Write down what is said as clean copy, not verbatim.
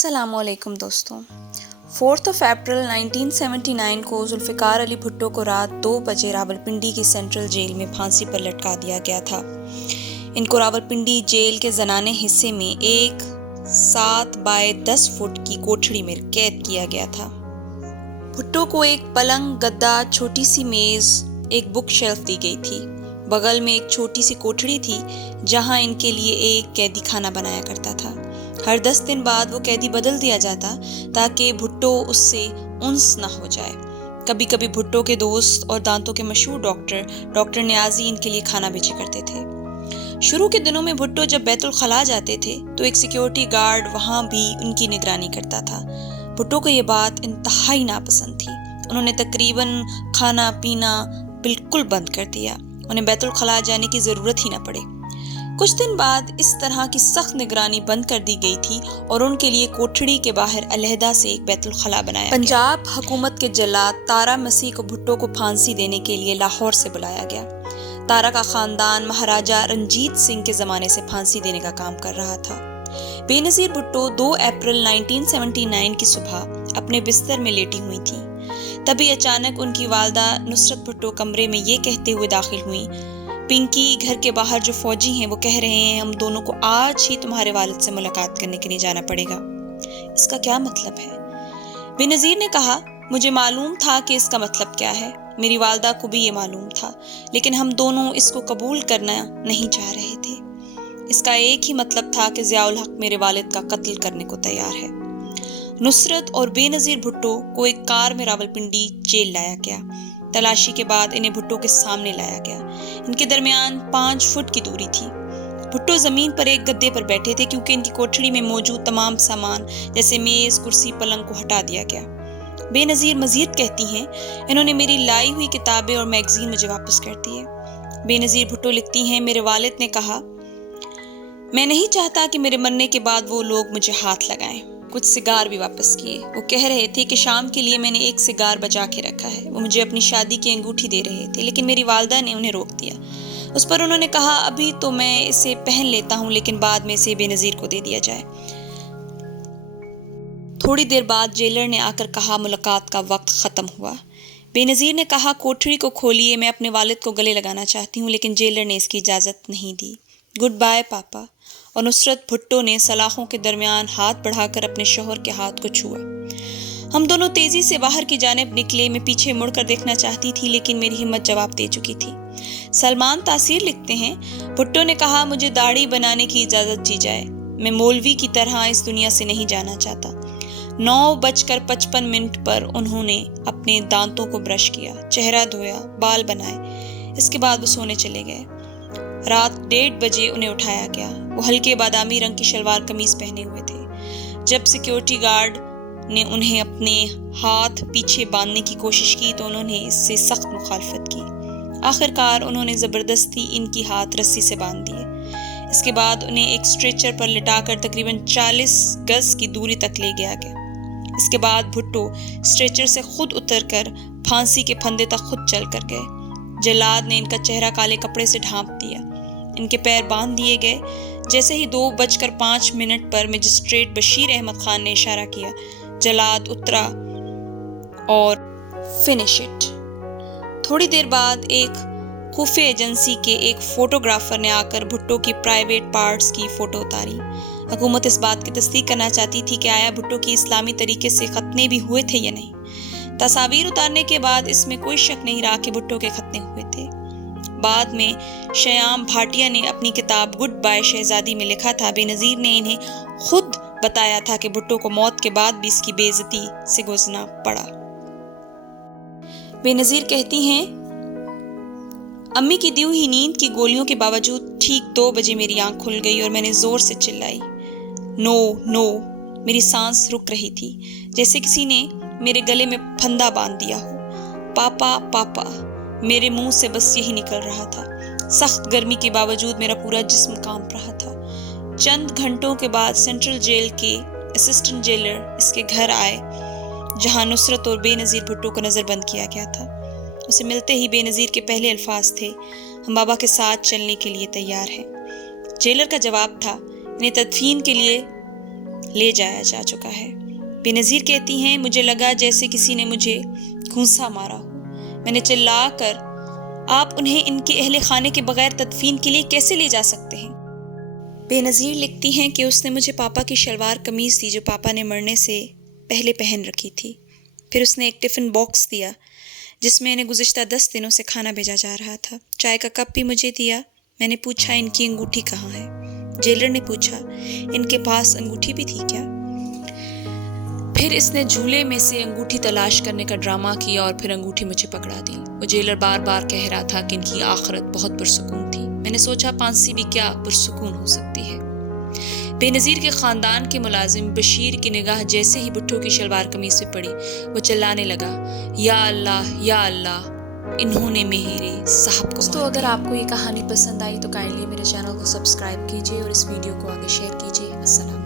السلام علیکم دوستوں۔ 4 اپریل 1979 کو ذوالفقار علی بھٹو کو رات 2 بجے راولپنڈی کی سینٹرل جیل میں پھانسی پر لٹکا دیا گیا تھا۔ ان کو راولپنڈی جیل کے زنانے حصے میں ایک 7 بائی 10 فٹ کی کوٹھڑی میں قید کیا گیا تھا۔ بھٹو کو ایک پلنگ، گدا، چھوٹی سی میز، ایک بک شیلف دی گئی تھی۔ بغل میں ایک چھوٹی سی کوٹھڑی تھی جہاں ان کے لیے ایک قیدی کھانا بنایا کرتا تھا۔ ہر 10 دن بعد وہ قیدی بدل دیا جاتا تاکہ بھٹو اس سے انس نہ ہو جائے۔ کبھی کبھی بھٹو کے دوست اور دانتوں کے مشہور ڈاکٹر نیازی ان کے لیے کھانا بھیجا کرتے تھے۔ شروع کے دنوں میں بھٹو جب بیت الخلاء جاتے تھے تو ایک سیکیورٹی گارڈ وہاں بھی ان کی نگرانی کرتا تھا۔ بھٹو کو یہ بات انتہائی ناپسند تھی۔ انہوں نے تقریباً کھانا پینا بالکل بند کر دیا۔ انہیں بیت الخلاء جانے کی ضرورت ہی نہ پڑے۔ کچھ دن بعد اس طرح کی سخت نگرانی بند کر دی گئی تھی اور ان کے لیے کوٹھڑی کے باہر علیحدہ سے ایک بیت الخلاء بنایا گیا۔ پنجاب حکومت کے جلاد تارا مسیح کو بھٹو کو پھانسی دینے کے لیے لاہور سے بلایا گیا۔ تارا کا خاندان مہاراجہ رنجیت سنگھ کے زمانے سے پھانسی دینے کا کام کر رہا تھا۔ بے نظیر بھٹو 2 اپریل 1979 کی صبح اپنے بستر میں لیٹی ہوئی تھیں۔ تبھی اچانک ان کی والدہ نصرت بھٹو کمرے میں یہ کہتے ہوئے داخل ہوئیں، پنکی، گھر کے باہر جو فوجی ہیں وہ کہہ رہے ہیں ہم دونوں کو آج ہی تمہارے والد سے ملاقات کرنے کے لیے جانا پڑے گا۔ اس کا کیا مطلب ہے؟ بے نظیر نے کہا، مجھے معلوم تھا کہ اس کا مطلب کیا ہے۔ میری والدہ کو بھی یہ معلوم تھا، لیکن ہم دونوں اس کو قبول کرنا نہیں چاہ رہے تھے۔ اس کا ایک ہی مطلب تھا کہ ضیاء الحق میرے والد کا قتل کرنے کو تیار ہے۔ نصرت اور بے نظیر بھٹو کو ایک کار میں راولپنڈی جیل لایا گیا۔ تلاشی کے بعد انہیں بھٹو کے سامنے لایا گیا۔ ان کے درمیان 5 فٹ کی دوری تھی۔ بھٹو زمین پر ایک گدے پر بیٹھے تھے کیونکہ ان کی کوٹھڑی میں موجود تمام سامان جیسے میز، کرسی، پلنگ کو ہٹا دیا گیا۔ بے نظیر مزید کہتی ہیں، انہوں نے میری لائی ہوئی کتابیں اور میگزین مجھے واپس کر دیے۔ بے نظیر بھٹو لکھتی ہیں، میرے والد نے کہا، میں نہیں چاہتا کہ میرے مرنے کے بعد وہ لوگ مجھے ہاتھ لگائیں۔ کچھ سگار بھی واپس کیے۔ وہ کہہ رہے تھے کہ شام کے لیے میں نے ایک سگار بچا کے رکھا ہے۔ وہ مجھے اپنی شادی کی انگوٹھی دے رہے تھے لیکن میری والدہ نے انہیں روک دیا۔ اس پر انہوں نے کہا، ابھی تو میں اسے پہن لیتا ہوں لیکن بعد میں اسے بے نظیر کو دے دیا جائے۔ تھوڑی دیر بعد جیلر نے آ کر کہا، ملاقات کا وقت ختم ہوا۔ بے نظیر نے کہا، کوٹھڑی کو کھولیے، میں اپنے والد کو گلے لگانا چاہتی ہوں، لیکن جیلر نے اس کی اجازت نہیں دی۔ گڈ بائے پاپا۔ اور نصرت بھٹو نے سلاخوں کے درمیان ہاتھ بڑھا کر اپنے شوہر کے ہاتھ کو چھوا۔ ہم دونوں تیزی سے باہر کی جانب نکلے۔ میں پیچھے مڑ کر دیکھنا چاہتی تھی لیکن میری ہمت جواب دے چکی تھی۔ سلمان تاثیر لکھتے ہیں، بھٹو نے کہا، مجھے داڑھی بنانے کی اجازت دی جائے۔ میں مولوی کی طرح اس دنیا سے نہیں جانا چاہتا۔ 9:55 پر انہوں نے اپنے دانتوں کو برش کیا، چہرہ دھویا، بال بنائے۔ اس کے بعد وہ سونے چلے گئے۔ رات 1:30 بجے انہیں اٹھایا گیا۔ وہ ہلکے بادامی رنگ کی شلوار قمیض پہنے ہوئے تھے۔ جب سیکیورٹی گارڈ نے انہیں اپنے ہاتھ پیچھے باندھنے کی کوشش کی تو انہوں نے اس سے سخت مخالفت کی۔ آخر کار انہوں نے زبردستی ان کی ہاتھ رسی سے باندھ دیے۔ اس کے بعد انہیں ایک اسٹریچر پر لٹا کر تقریباً 40 گز کی دوری تک لے گیا گیا۔ اس کے بعد بھٹو اسٹریچر سے خود اتر کر پھانسی کے پھندے تک خود چل کر گئے۔ جلاد نے ان کا چہرہ کالے کپڑے سے ڈھانپ دیا۔ ان کے پیر باندھ دیے گئے۔ جیسے ہی 2:05 پر مجسٹریٹ بشیر احمد خان نے اشارہ کیا، جلاد اترا اور فنش اٹ۔ تھوڑی دیر بعد ایک خفیہ ایجنسی کے ایک فوٹوگرافر نے آ کر بھٹو کی پرائیویٹ پارٹس کی فوٹو اتاری۔ حکومت اس بات کی تصدیق کرنا چاہتی تھی کہ آیا بھٹو کی اسلامی طریقے سے ختنے بھی ہوئے تھے یا نہیں۔ تصاویر اتارنے کے بعد اس میں کوئی شک نہیں رہا کہ بھٹو کے ختنے ہوئے تھے۔ بعد میں شیام بھاٹیہ نے اپنی کتاب گڈ بائے شہزادی میں لکھا تھا، بے نظیر نے انہیں خود بتایا تھا کہ بھٹو کو موت کے بعد بھی اس کی بے عزتی سے گزرنا پڑا۔ بے نظیر کہتی ہیں، امی کی دی ہوئی نیند کی گولیوں کے باوجود ٹھیک 2 بجے میری آنکھ کھل گئی اور میں نے زور سے چلائی، نو نو۔ میری سانس رک رہی تھی، جیسے کسی نے میرے گلے میں پھندا باندھ دیا ہو۔ پاپا پاپا، میرے منہ سے بس یہی نکل رہا تھا۔ سخت گرمی کے باوجود میرا پورا جسم کانپ رہا تھا۔ چند گھنٹوں کے بعد سینٹرل جیل کے اسسٹنٹ جیلر اس کے گھر آئے جہاں نصرت اور بے نظیر بھٹو کو نظر بند کیا گیا تھا۔ اسے ملتے ہی بے نظیر کے پہلے الفاظ تھے، ہم بابا کے ساتھ چلنے کے لیے تیار ہیں۔ جیلر کا جواب تھا، انہیں تدفین کے لیے لے جایا جا چکا ہے۔ بے نظیر کہتی ہیں مجھے لگا جیسے کسی نے مجھے گھونسا مارا ہو۔ میں نے چلا کر آپ انہیں ان کے اہل خانے کے بغیر تدفین کے لیے کیسے لے جا سکتے ہیں؟ بے نظیر لکھتی ہیں کہ اس نے مجھے پاپا کی شلوار قمیض دی جو پاپا نے مرنے سے پہلے پہن رکھی تھی۔ پھر اس نے ایک ٹفن باکس دیا جس میں انہیں گزشتہ 10 دنوں سے کھانا بھیجا جا رہا تھا۔ چائے کا کپ بھی مجھے دیا۔ میں نے پوچھا ان کی انگوٹھی کہاں ہے؟ جیلر نے پوچھا ان کے پاس انگوٹھی بھی تھی کیا؟ پھر اس نے جھولے میں سے انگوٹھی تلاش کرنے کا ڈرامہ کیا اور پھر انگوٹھی مجھے پکڑا دی۔ وہ جیلر بار بار کہہ رہا تھا کہ ان کی آخرت بہت پرسکون تھی۔ میں نے سوچا پھانسی بھی کیا پرسکون ہو سکتی ہے۔ بے نظیر کے خاندان کے ملازم بشیر کی نگاہ جیسے ہی بھٹو کی شلوار قمیض پہ پڑی وہ چلانے لگا، یا اللہ یا اللہ، انہوں نے میرے صاحب کو۔ تو اگر آپ کو یہ کہانی پسند آئی تو کائنڈلی میرے چینل کو سبسکرائب کیجیے اور اس ویڈیو کو آگے شیئر کیجیے۔ السلام۔